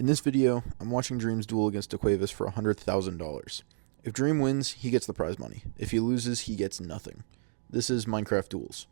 In this video, I'm watching Dream's duel against Daquavis for $100,000. If Dream wins, he gets the prize money. If he loses, he gets nothing. This is Minecraft Duels.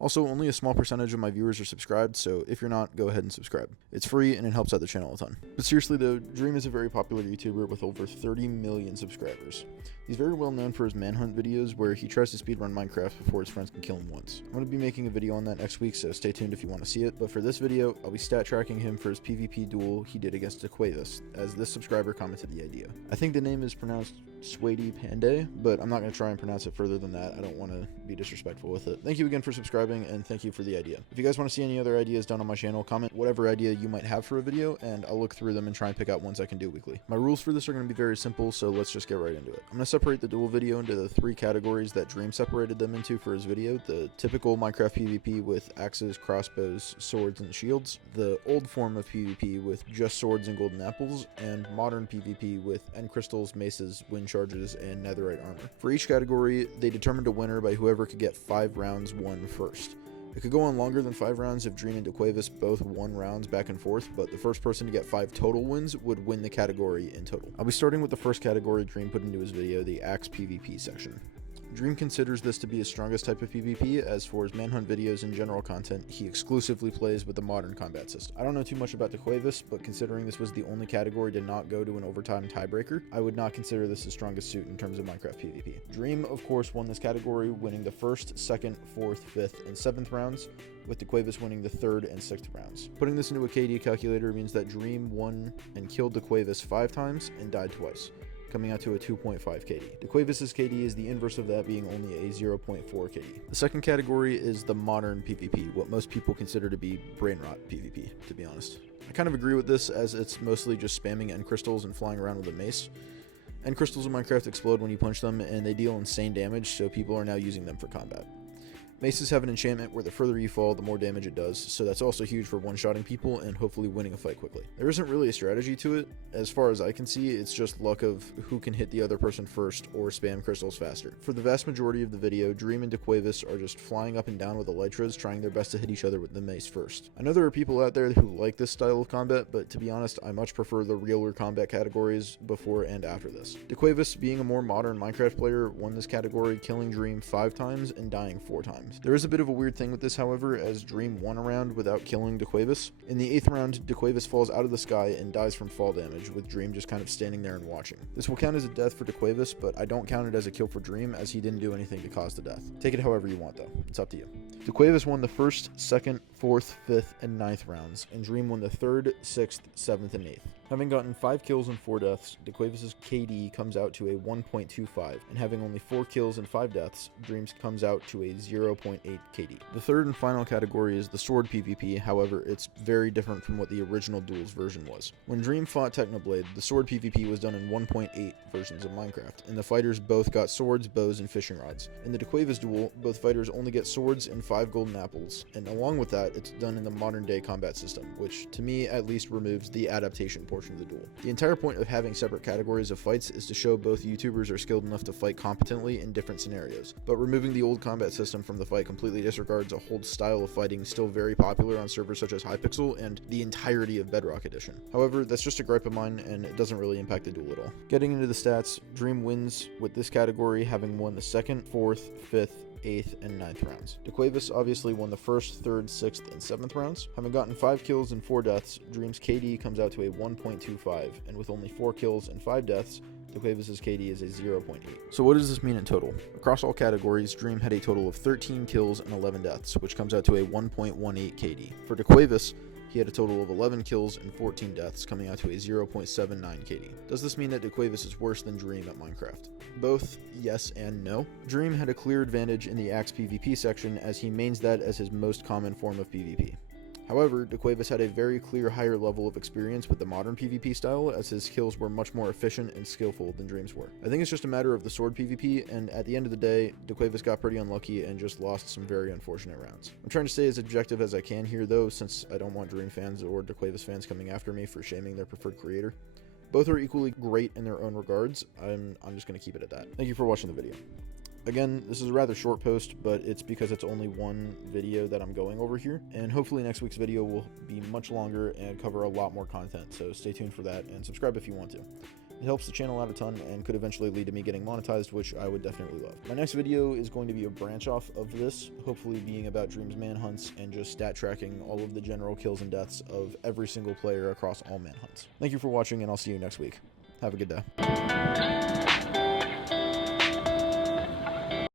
Also, only a small percentage of my viewers are subscribed, so if you're not, go ahead and subscribe. It's free and it helps out the channel a ton. But seriously though, Dream is a very popular YouTuber with over 30 million subscribers. He's very well known for his manhunt videos where he tries to speedrun Minecraft before his friends can kill him once. I'm going to be making a video on that next week, so stay tuned if you want to see it. But for this video, I'll be stat tracking him for his PvP duel he did against Daquavis, as this subscriber commented the idea. I think the name is pronounced Swati Pandey, but I'm not going to try and pronounce it further than that. I don't want to be disrespectful with it. Thank you again for subscribing, and thank you for the idea. If you guys want to see any other ideas done on my channel, comment whatever idea you might have for a video, and I'll look through them and try and pick out ones I can do weekly. My rules for this are going to be very simple, so let's just get right into it. I'm going to separate the duel video into the three categories that Dream separated them into for his video: the typical Minecraft PvP with axes, crossbows, swords, and shields, the old form of PvP with just swords and golden apples, and modern PvP with end crystals, maces, wind charges, and netherite armor. For each category, they determined a winner by whoever could get 5 rounds won first. It could go on longer than 5 rounds if Dream and Daquavis both won rounds back and forth, but the first person to get 5 total wins would win the category in total. I'll be starting with the first category Dream put into his video, the Axe PvP section. Dream considers this to be his strongest type of PvP, as for his manhunt videos and general content, he exclusively plays with the modern combat system. I don't know too much about Daquavis, but considering this was the only category to not go to an overtime tiebreaker, I would not consider this his strongest suit in terms of Minecraft PvP. Dream, of course, won this category, winning the 1st, 2nd, 4th, 5th, and 7th rounds, with Daquavis winning the 3rd and 6th rounds. Putting this into a KD calculator means that Dream won and killed Daquavis 5 times and died twice, coming out to a 2.5 KD. Daquavis' KD is the inverse of that, being only a 0.4 KD. The second category is the modern PvP, what most people consider to be brain rot PvP, to be honest. I kind of agree with this, as it's mostly just spamming end crystals and flying around with a mace. End crystals in Minecraft explode when you punch them, and they deal insane damage, so people are now using them for combat. Maces have an enchantment where the further you fall, the more damage it does, so that's also huge for one-shotting people and hopefully winning a fight quickly. There isn't really a strategy to it. As far as I can see, it's just luck of who can hit the other person first or spam crystals faster. For the vast majority of the video, Dream and Daquavis are just flying up and down with elytras, trying their best to hit each other with the mace first. I know there are people out there who like this style of combat, but to be honest, I much prefer the realer combat categories before and after this. Daquavis, being a more modern Minecraft player, won this category, killing Dream 5 times and dying 4 times. There is a bit of a weird thing with this, however, as Dream won a round without killing Daquavis. In the 8th round, Daquavis falls out of the sky and dies from fall damage, with Dream just kind of standing there and watching. This will count as a death for Daquavis, but I don't count it as a kill for Dream, as he didn't do anything to cause the death. Take it however you want though, it's up to you. Daquavis won the 1st, 2nd, 4th, 5th, and 9th rounds, and Dream won the 3rd, 6th, 7th, and 8th. Having gotten 5 kills and 4 deaths, Daquavis' KD comes out to a 1.25, and having only 4 kills and 5 deaths, Dream's comes out to a 0.8 KD. The third and final category is the sword PvP, however, it's very different from what the original Duels version was. When Dream fought Technoblade, the sword PvP was done in 1.8 versions of Minecraft, and the fighters both got swords, bows, and fishing rods. In the Daquavis duel, both fighters only get swords and 5 golden apples, and along with that, it's done in the modern day combat system, which to me at least removes the adaptation portion of the duel. The entire point of having separate categories of fights is to show both YouTubers are skilled enough to fight competently in different scenarios, but removing the old combat system from the fight completely disregards a whole style of fighting still very popular on servers such as Hypixel and the entirety of Bedrock Edition. However, that's just a gripe of mine, and it doesn't really impact the duel at all. Getting into the stats, Dream wins with this category, having won the 2nd, 4th, 5th, 8th, and 9th rounds. Daquavis obviously won the 1st, 3rd, 6th, and 7th rounds. Having gotten 5 kills and 4 deaths, Dream's KD comes out to a 1.25, and with only 4 kills and 5 deaths, Daquavis' KD is a 0.8. So what does this mean in total? Across all categories, Dream had a total of 13 kills and 11 deaths, which comes out to a 1.18 KD. For Daquavis, he had a total of 11 kills and 14 deaths, coming out to a 0.79 KD. Does this mean that Daquavis is worse than Dream at Minecraft? Both yes and no. Dream had a clear advantage in the Axe PvP section, as he mains that as his most common form of PvP. However, Daquavis had a very clear higher level of experience with the modern PvP style, as his kills were much more efficient and skillful than Dream's were. I think it's just a matter of the sword PvP, and at the end of the day, Daquavis got pretty unlucky and just lost some very unfortunate rounds. I'm trying to stay as objective as I can here though, since I don't want Dream fans or Daquavis fans coming after me for shaming their preferred creator. Both are equally great in their own regards. I'm just going to keep it at that. Thank you for watching the video. Again, this is a rather short post, but it's because it's only one video that I'm going over here, and hopefully next week's video will be much longer and cover a lot more content, so stay tuned for that and subscribe if you want to. It helps the channel out a ton and could eventually lead to me getting monetized, which I would definitely love. My next video is going to be a branch off of this, hopefully being about Dream's manhunts and just stat tracking all of the general kills and deaths of every single player across all manhunts. Thank you for watching, and I'll see you next week. Have a good day.